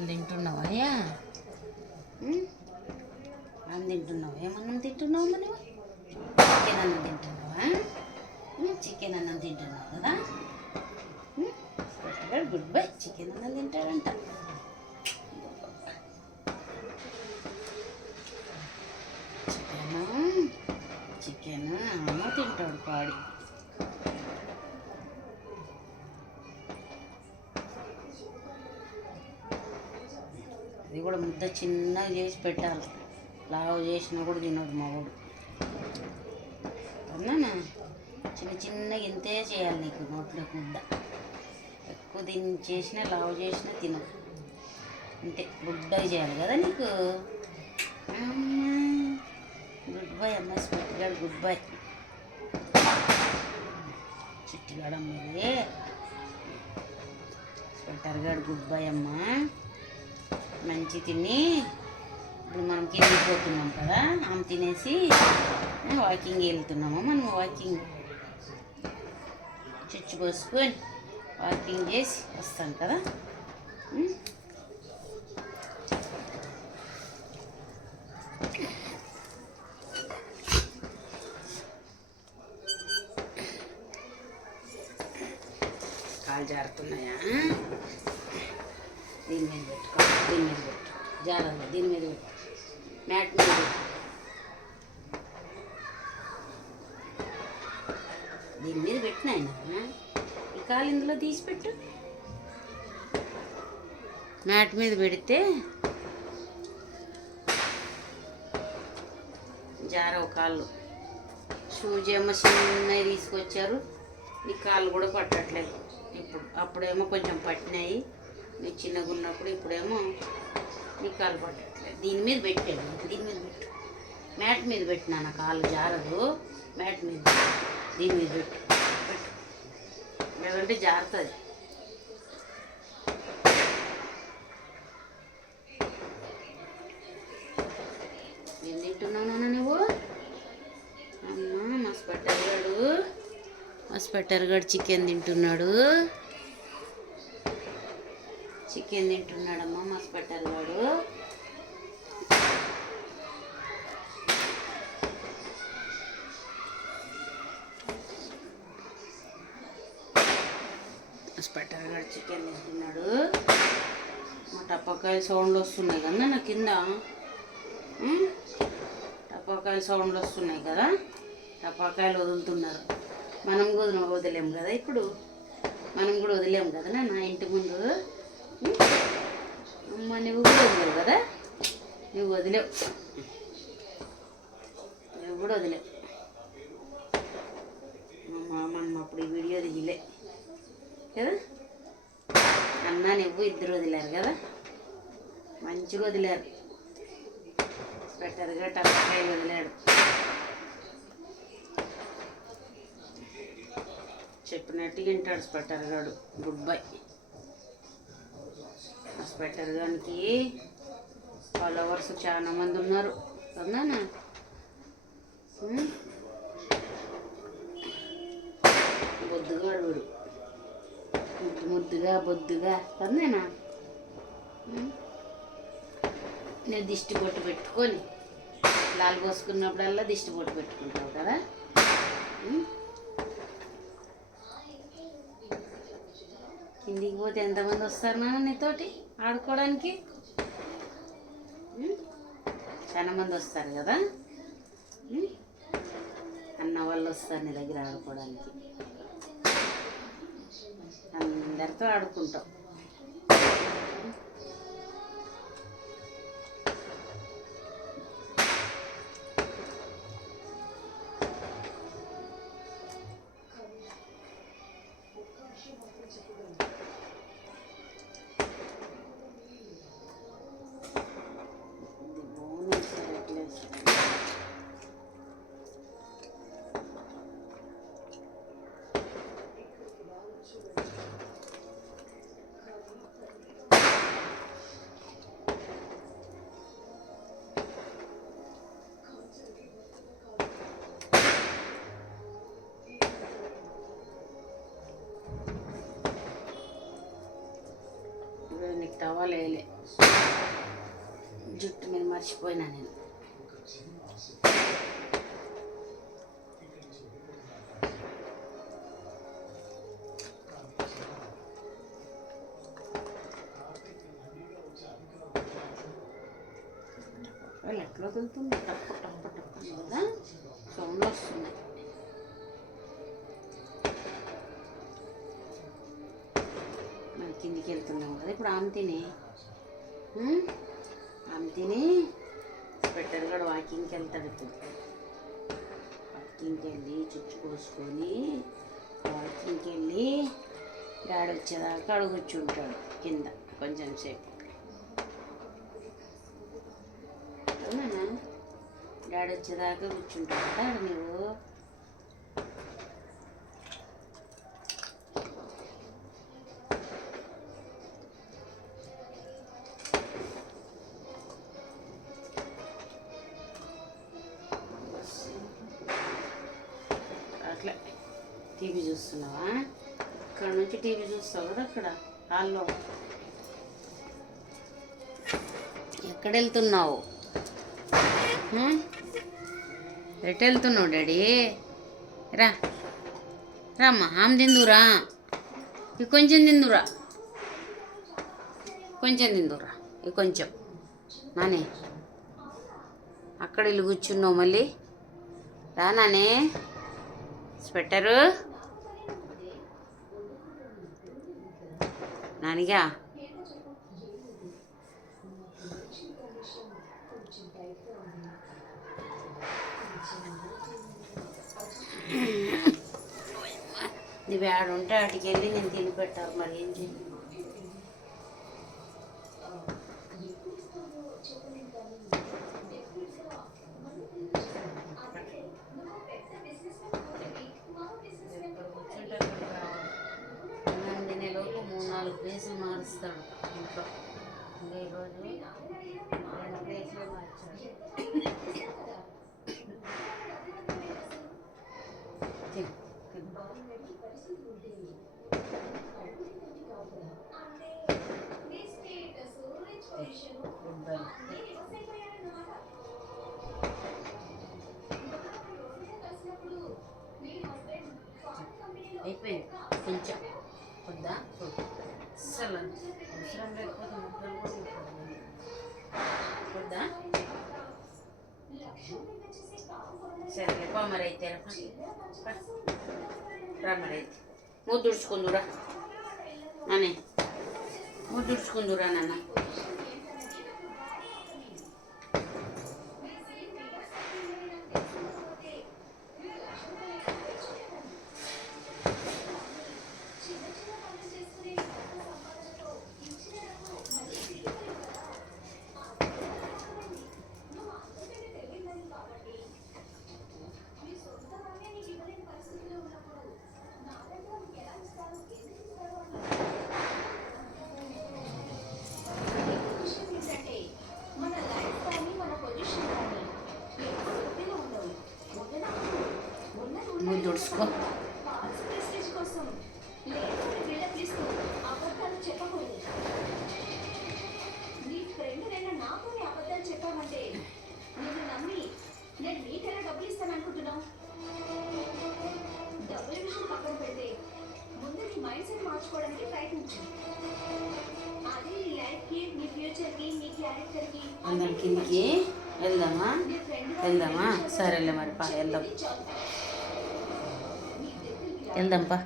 అన్నం తింటున్నావా అయ్యా? అన్నం తింటున్నావు? ఏమన్నం తింటున్నావు నువ్వు? చికెన్ అన్నం తింటున్నావా? చికెన్ అన్నం తింటున్నావు కదా? Good bye. చికెన్ అన్నం తింటాడంట. చికెన్ అమ్మ తింటాడు పాడి. అది కూడా ముద్ద చిన్నగా చేసి పెట్టాలి. లావు చేసినా కూడా తినడు మావాడు. అవునా? చిన్న చిన్నగా ఇంతే చేయాలి నీకు నోట్లోకి ముద్ద. ఎక్కువ చేసినా లావు చేసినా తినవు. అంతే గుడ్డగా చేయాలి కదా నీకు. గుడ్ బై అమ్మ. స్వెట్గాడు గుడ్ బై. చిట్టిగాడు అమ్మది. స్వెట్టర్గాడు గుడ్ బై అమ్మ. మంచి తిని ఇప్పుడు మనం కిందికి పోతున్నాం కదా, ఆమె తినేసి వాకింగ్ వెళ్తున్నాము. మనం వాకింగ్ చుచ్చు పోసుకొని వాకింగ్ చేసి వస్తాం కదా. కాలు జారుతున్నాయా? దీని మీద పెట్టుకో. దీని మీద పెట్టు. జాగ్రత్త. దీని మీద పెట్టు. మ్యాట్ మీద పెట్టు. దీని మీద పెట్టినాయన. ఈ కాలు ఇందులో తీసి పెట్టు. మ్యాట్ మీద పెడితే జారవు కాళ్ళు. షూజ్ ఏమో చిన్నవి తీసుకొచ్చారు. ఈ కాళ్ళు కూడా పట్టట్లేదు ఇప్పుడు. అప్పుడేమో కొంచెం పట్టినాయి నీకు చిన్నగా ఉన్నప్పుడు. ఇప్పుడేమో నీ కాలు పట్టట్లేదు. దీని మీద పెట్టాడు. దీని మీద పెట్టు. మ్యాట్ మీద పెట్టినా నా కాలు జారదు. మ్యాట్ మీద దీని మీద పెట్టు. లేదంటే జారుతుంది. ఏం తింటున్నావు నాన్న నువ్వు? అమ్మ మస్పట్టర్గాడు చికెన్ తింటున్నాడు. చికెన్ తింటున్నాడమ్మా మస్పట్టర్గాడు. మస్పట్టర్గాడు చికెన్ తింటున్నాడు. మా టపాకాయలు సౌండ్లు వస్తున్నాయి కదా నా కింద. టపాకాయలు సౌండ్లు వస్తున్నాయి కదా. టపాకాయలు వదులుతున్నారు. మనం కూడా వదిలేము కదా ఇప్పుడు. మనం కూడా వదిలేము కదా నా ఇంటి ముందు. అమ్మ నువ్వు కూడా వదిలేవు కదా. నువ్వు వదిలేవు. నువ్వు కూడా వదిలేవు. మా మామ అప్పుడు ఈ వీడియో దిగిలే కదా. అన్న నువ్వు ఇద్దరు వదిలేరు కదా. మంచిగా వదిలేరు. స్వెటర్గా టపాకాయలు వదిలాడు. చెప్పినట్టుగా వింటాడు స్వెటర్గాడు. Good bye. ఆ స్వెటర్గానికి ఫాలోవర్స్ చాలా మంది ఉన్నారు కదానా. బొద్దుగాడు వీడు. ముద్దుగా బొద్దుగా కదేనా. నేను దిష్టి బొట్టు పెట్టుకొని లాలు పోసుకున్నప్పుడల్లా దిష్టి బొట్టు పెట్టుకుంటావు కదా. కిందికి పోతే ఎంతమంది వస్తారు నాన్న నీతోటి ఆడుకోవడానికి? చాలా మంది వస్తారు కదా. అన్న వాళ్ళు వస్తారు నీ దగ్గర ఆడుకోవడానికి. అందరితో ఆడుకుంటావు. టవల్ వేయలే. జుట్టు మీద మర్చిపోయినా నేను. వాళ్ళు ఎట్లా వదులుతుంది, టప్పు టప్పు టప్పు కదా సౌండ్ వస్తున్నాయి. మనం కిందికి వెళ్తున్నాం కదా ఇప్పుడు. ఆమె తిని స్వెటర్ కూడా వాకింగ్కి వెళ్తాడు ఇప్పుడు. వాకింగ్కి వెళ్ళి చుచ్చు కోసుకొని వాకింగ్కి వెళ్ళి డాడీ వచ్చేదాకా అడుగు కూర్చుంటాడు కింద కొంచెం సేపు. అవునా, డాడీ వచ్చేదాకా కూర్చుంటాడు కదా నువ్వు. అట్లా టీవీ చూస్తున్నావా? ఇక్కడ నుంచి టీవీ చూస్తావు కదా అక్కడ హాల్లో. ఎక్కడ వెళ్తున్నావు? ఎటు వెళ్తున్నావు డాడీ? రా రామ్మా, ఆమె తిందురా. ఇక కొంచెం తిందురా, కొంచెం తిందురా. ఇక కొంచెం నానే. అక్కడ ఇల్లు కూర్చున్నావు మళ్ళీ. రా నానే. స్వెటరు నానిగా. నువ్వు ఆడుంటే వాటికి వెళ్ళి నేను తిని పెట్టాలి. మరి ఏం చేయాలి? తినేలోపు 3-4 ప్లేసులు మారుస్తాడు ఇంట్లో. ఇంకా ఈరోజు 2 ప్లేసులు మార్చాడు. అయిపోయింది కొంచెం వద్దా? అసలు అవసరం లేకపోతే ముక్కలు కూడా వద్దా? సరే పా మరి అయితే. రా మరి అయితే. మూడు తుడుచుకుందురా నానే, మూడు తుడుచుకుందురా నాన్న. ముందు తుడుచుకో. అందరం కిందికి వెళ్దామా? సరేలే మరి పా, వెళ్దాం పా.